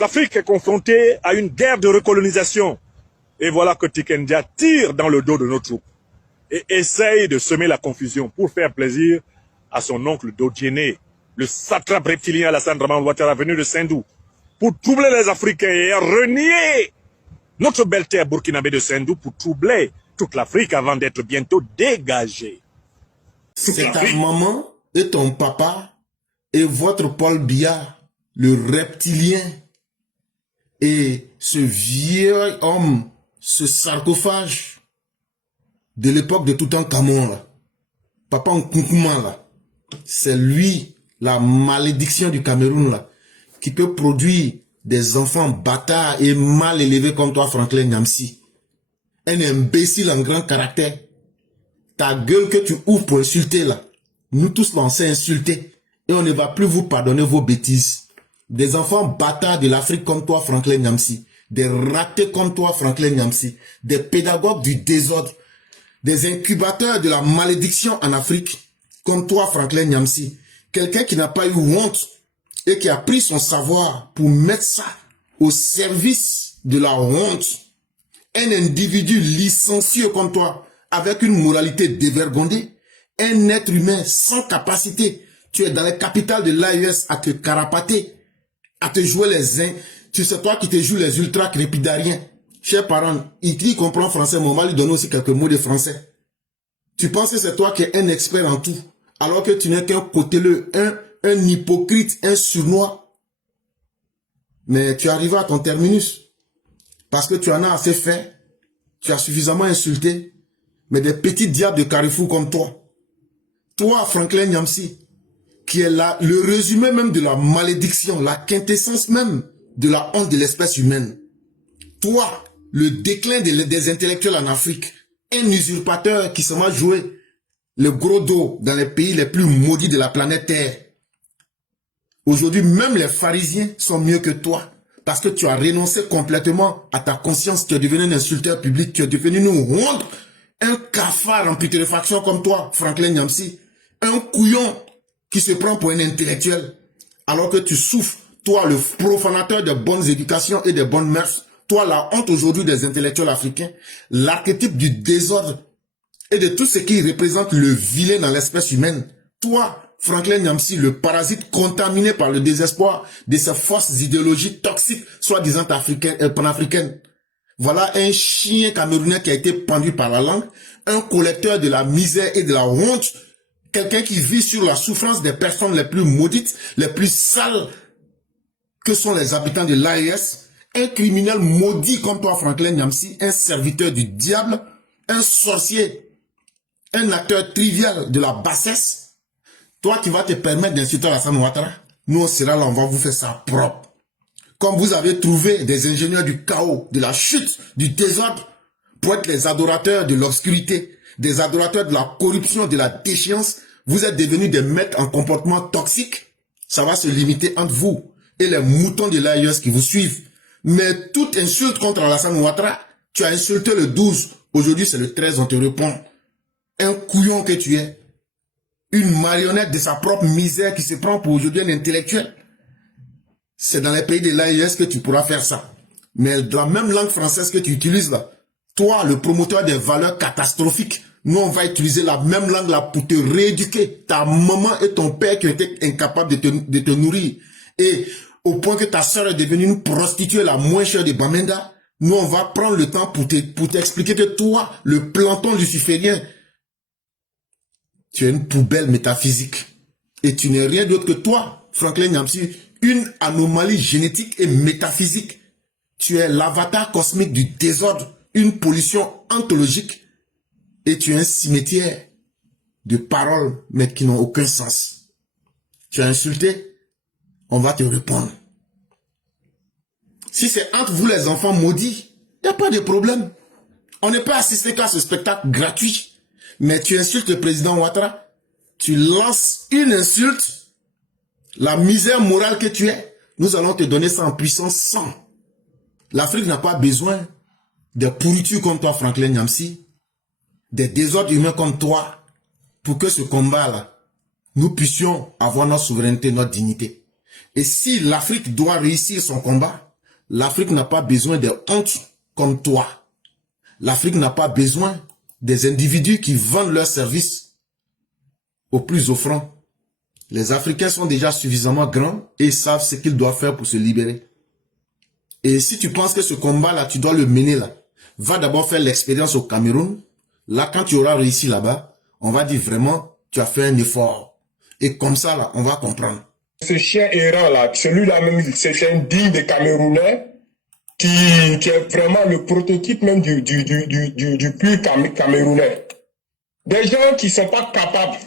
L'Afrique est confrontée à une guerre de recolonisation. Et voilà que Tikendia tire dans le dos de nos troupes et essaye de semer la confusion pour faire plaisir à son oncle Dodiéné, le satrape reptilien Alassane Dramane Ouattara venu de Sendou, pour troubler les Africains et renier notre belle terre burkinabé de Sendou pour troubler toute l'Afrique avant d'être bientôt dégagé. C'est ta maman et ton papa et votre Paul Biya, le reptilien, et ce vieil homme, ce sarcophage de l'époque de Toutankhamon là, Papa Nkunkuman là, c'est lui, la malédiction du Cameroun là, qui peut produire des enfants bâtards et mal élevés comme toi, Franklin Nyamsi. Un imbécile en grand caractère. Ta gueule que tu ouvres pour insulter là, nous tous là on s'est insulté et on ne va plus vous pardonner vos bêtises. Des enfants bâtards de l'Afrique comme toi, Franklin Nyamsi. Des ratés comme toi, Franklin Nyamsi. Des pédagogues du désordre. Des incubateurs de la malédiction en Afrique comme toi, Franklin Nyamsi. Quelqu'un qui n'a pas eu honte et qui a pris son savoir pour mettre ça au service de la honte. Un individu licencieux comme toi, avec une moralité dévergondée, un être humain sans capacité. Tu es dans les capitales de l'AES à te carapater, à te jouer les uns. Tu sais toi qui te joues les ultra crépidariens. Chers parents, il comprend français, mais on va lui donner aussi quelques mots de français. Tu penses que c'est toi qui es un expert en tout, alors que tu n'es qu'un côteleux, un hypocrite, un sournois. Mais tu arrives à ton terminus. Parce que tu en as assez fait. Tu as suffisamment insulté. Mais des petits diables de Carrefour comme toi. Toi, Franklin Nyamsi, qui est là, le résumé même de la malédiction, la quintessence même de la honte de l'espèce humaine. Toi, le déclin des intellectuels en Afrique. Un usurpateur qui se va jouer le gros dos dans les pays les plus maudits de la planète Terre. Aujourd'hui, même les pharisiens sont mieux que toi. Parce que tu as renoncé complètement à ta conscience. Tu es devenu un insulteur public. Tu es devenu une honte. Un cafard en putréfaction comme toi, Franklin Nyamsi. Un couillon qui se prend pour un intellectuel. Alors que tu souffres. Toi, le profanateur de bonnes éducations et de bonnes mœurs. Toi, la honte aujourd'hui des intellectuels africains. L'archétype du désordre et de tout ce qui représente le vilain dans l'espèce humaine. Toi, Franklin Nyamsi, le parasite contaminé par le désespoir de ces fausses idéologies toxiques, soi-disant panafricaines. Voilà un chien camerounais qui a été pendu par la langue, un collecteur de la misère et de la honte, quelqu'un qui vit sur la souffrance des personnes les plus maudites, les plus sales que sont les habitants de l'AES, un criminel maudit comme toi, Franklin Nyamsi, un serviteur du diable, un sorcier, un acteur trivial de la bassesse. Toi qui vas te permettre d'insulter Alassane Ouattara, nous on sera là, on va vous faire ça propre. Comme vous avez trouvé des ingénieurs du chaos, de la chute, du désordre, pour être les adorateurs de l'obscurité, des adorateurs de la corruption, de la déchéance, vous êtes devenus des maîtres en comportement toxique. Ça va se limiter entre vous et les moutons de l'AES qui vous suivent. Mais toute insulte contre Alassane Ouattara, tu as insulté le 12, aujourd'hui c'est le 13, on te répond. Un couillon que tu es. Une marionnette de sa propre misère qui se prend pour aujourd'hui un intellectuel. C'est dans les pays de l'AES que tu pourras faire ça. Mais dans la même langue française que tu utilises là, toi, le promoteur des valeurs catastrophiques, nous on va utiliser la même langue là pour te rééduquer. Ta maman et ton père qui ont été incapables de te nourrir. Et au point que ta soeur est devenue une prostituée la moins chère de Bamenda, nous on va prendre le temps pour t'expliquer que toi, le planton luciférien, tu es une poubelle métaphysique. Et tu n'es rien d'autre que toi, Franklin Nyamsi, une anomalie génétique et métaphysique. Tu es l'avatar cosmique du désordre, une pollution ontologique. Et tu es un cimetière de paroles, mais qui n'ont aucun sens. Tu as insulté, on va te répondre. Si c'est entre vous les enfants maudits, il n'y a pas de problème. On ne peut assister qu'à ce spectacle gratuit. Mais tu insultes le président Ouattara, tu lances une insulte, la misère morale que tu es, nous allons te donner ça en puissance 100. L'Afrique n'a pas besoin des pourritures comme toi, Franklin Nyamsi, des désordres humains comme toi, pour que ce combat-là, nous puissions avoir notre souveraineté, notre dignité. Et si l'Afrique doit réussir son combat, L'Afrique n'a pas besoin de honte comme toi. L'Afrique n'a pas besoin des individus qui vendent leurs services aux plus offrants. Les Africains sont déjà suffisamment grands et savent ce qu'ils doivent faire pour se libérer. Et si tu penses que ce combat-là, tu dois le mener là, va d'abord faire l'expérience au Cameroun. Là, quand tu auras réussi là-bas, on va dire vraiment, tu as fait un effort. Et comme ça, là, on va comprendre. Ce chien errant là, celui-là même, c'est un digne de Camerounais qui est vraiment le prototype même du plus Camerounais. Des gens qui ne sont pas capables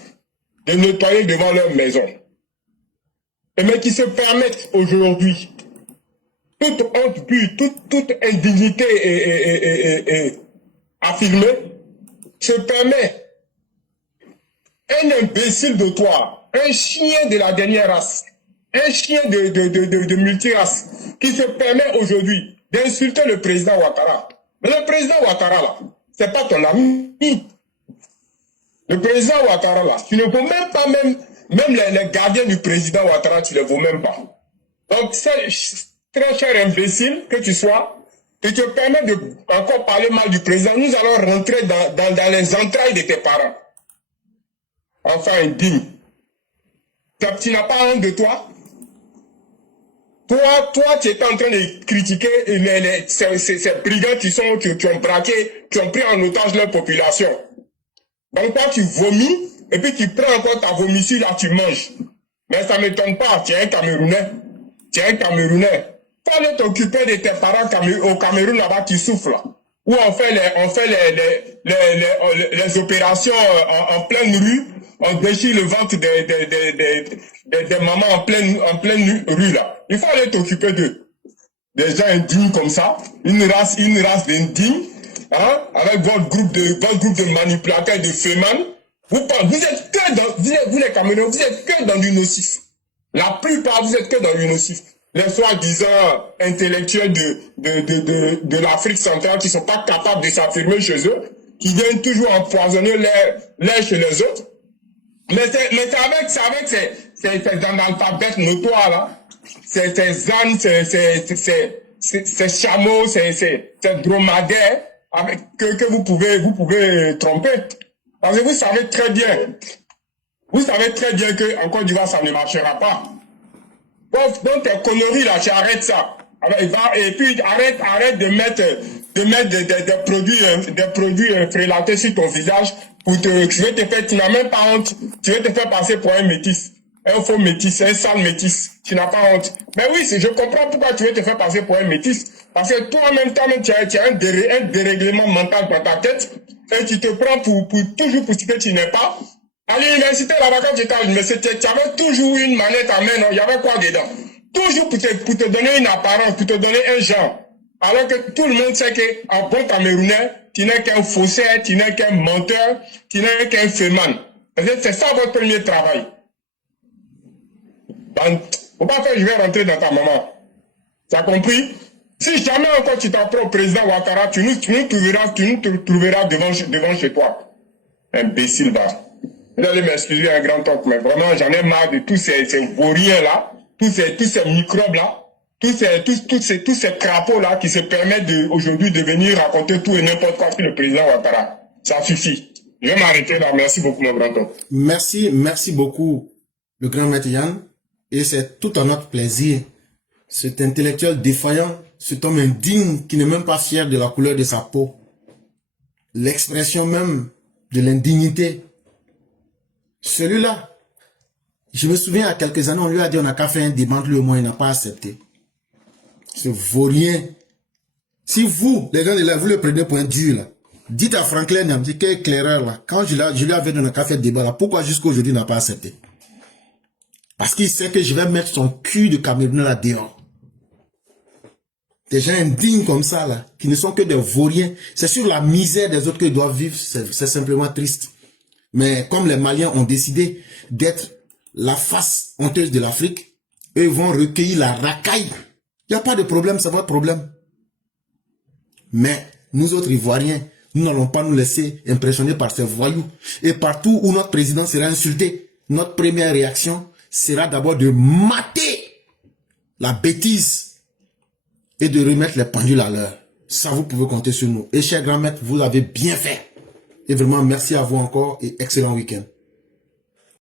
de nettoyer devant leur maison. Mais qui se permettent aujourd'hui toute honte, toute indignité et affirmée, se permet un imbécile de toi, un chien de la dernière race, un chien de multirace, qui se permet aujourd'hui d'insulter le président Ouattara. Mais le président Ouattara, là, c'est pas ton ami. Le président Ouattara, là, tu ne vaux même pas, même les gardiens du président Ouattara, tu ne les vaux même pas. Donc, c'est très cher imbécile que tu sois, qui te permet de encore parler mal du président. Nous allons rentrer dans les entrailles de tes parents. Enfin, indigne. Tu n'as pas honte de toi? Toi, tu étais en train de critiquer ces brigands qui ont braqué, qui ont pris en otage leur population. Donc toi, tu vomis, et puis tu prends encore ta vomissure, là, tu manges. Mais ça ne m'étonne pas, tu es un Camerounais. Tu es un Camerounais. Faut aller t'occuper de tes parents au Cameroun, là-bas, qui souffrent, là. Où on fait les opérations en pleine rue, on déchire le ventre des mamans en pleine rue, là. Il faut aller t'occuper d'eux. Des gens indignes comme ça, une race d'indignes, hein, avec votre groupe de manipulateurs, de fémans. Vous êtes que dans, vous les Camerounais, vous êtes que dans du nocif. La plupart, vous êtes que dans du nocif. Les soi-disant intellectuels de l'Afrique centrale qui sont pas capables de s'affirmer chez eux, qui viennent toujours empoisonner l'air chez les autres. Mais c'est avec ces analphabètes notoires là, ces ânes, ces chameaux, ces dromadaires que vous pouvez tromper. Parce que vous savez très bien que en Côte d'Ivoire ça ne marchera pas. Donc tes conneries là, tu arrêtes ça. Et puis arrête de mettre des produits prélatés sur ton visage tu n'as même pas honte. Tu veux te faire passer pour un métis. Un faux métis, un sale métis. Tu n'as pas honte. Mais oui, je comprends pourquoi tu veux te faire passer pour un métis. Parce que toi-même, tu as un dérèglement mental dans ta tête. Et tu te prends toujours pour ce que tu n'es pas. À l'université, là-bas, quand tu étais à l'université, tu avais toujours une manette à main, non? Il y avait quoi dedans? Toujours pour te donner une apparence, pour te donner un genre. Alors que tout le monde sait qu'un bon Camerounais, tu n'es qu'un faussaire, tu n'es qu'un menteur, tu n'es qu'un féman. C'est ça votre premier travail. Faut pas faire, je vais rentrer dans ta maman. Tu as compris? Si jamais encore tu t'en prends au président Ouattara, tu nous trouveras devant chez toi. Imbécile, là. Vous allez m'excuser un grand talk, mais vraiment, j'en ai marre de tous ces vauriens-là, tous ces microbes-là, tous ces crapauds-là qui se permettent aujourd'hui de venir raconter tout et n'importe quoi sur le président Ouattara. Ça suffit. Je vais m'arrêter là. Merci beaucoup, mon grand talk. Merci beaucoup, le grand maître Yann. Et c'est tout à notre plaisir. Cet intellectuel défaillant, cet homme indigne qui n'est même pas fier de la couleur de sa peau. L'expression même de l'indignité. Celui-là, je me souviens, à quelques années, on lui a dit on n'a qu'à faire un débat, lui au moins il n'a pas accepté. Ce vaurien. Si vous, les gens de là, vous le prenez pour un dur, là, dites à Franklin, il me dit quel éclaireur, là, quand je lui avais dit on n'a qu'à faire un débat, là, pourquoi jusqu'à aujourd'hui il n'a pas accepté? Parce qu'il sait que je vais mettre son cul de Camerounais là dehors. Des gens indignes comme ça, là, qui ne sont que des vauriens. C'est sur la misère des autres qu'ils doivent vivre, c'est simplement triste. Mais comme les Maliens ont décidé d'être la face honteuse de l'Afrique, eux vont recueillir la racaille. Il n'y a pas de problème, c'est votre problème. Mais nous autres Ivoiriens, nous n'allons pas nous laisser impressionner par ces voyous. Et partout où notre président sera insulté, notre première réaction sera d'abord de mater la bêtise et de remettre les pendules à l'heure. Ça, vous pouvez compter sur nous. Et cher grand maître, vous l'avez bien fait. Et vraiment, merci à vous encore et excellent week-end.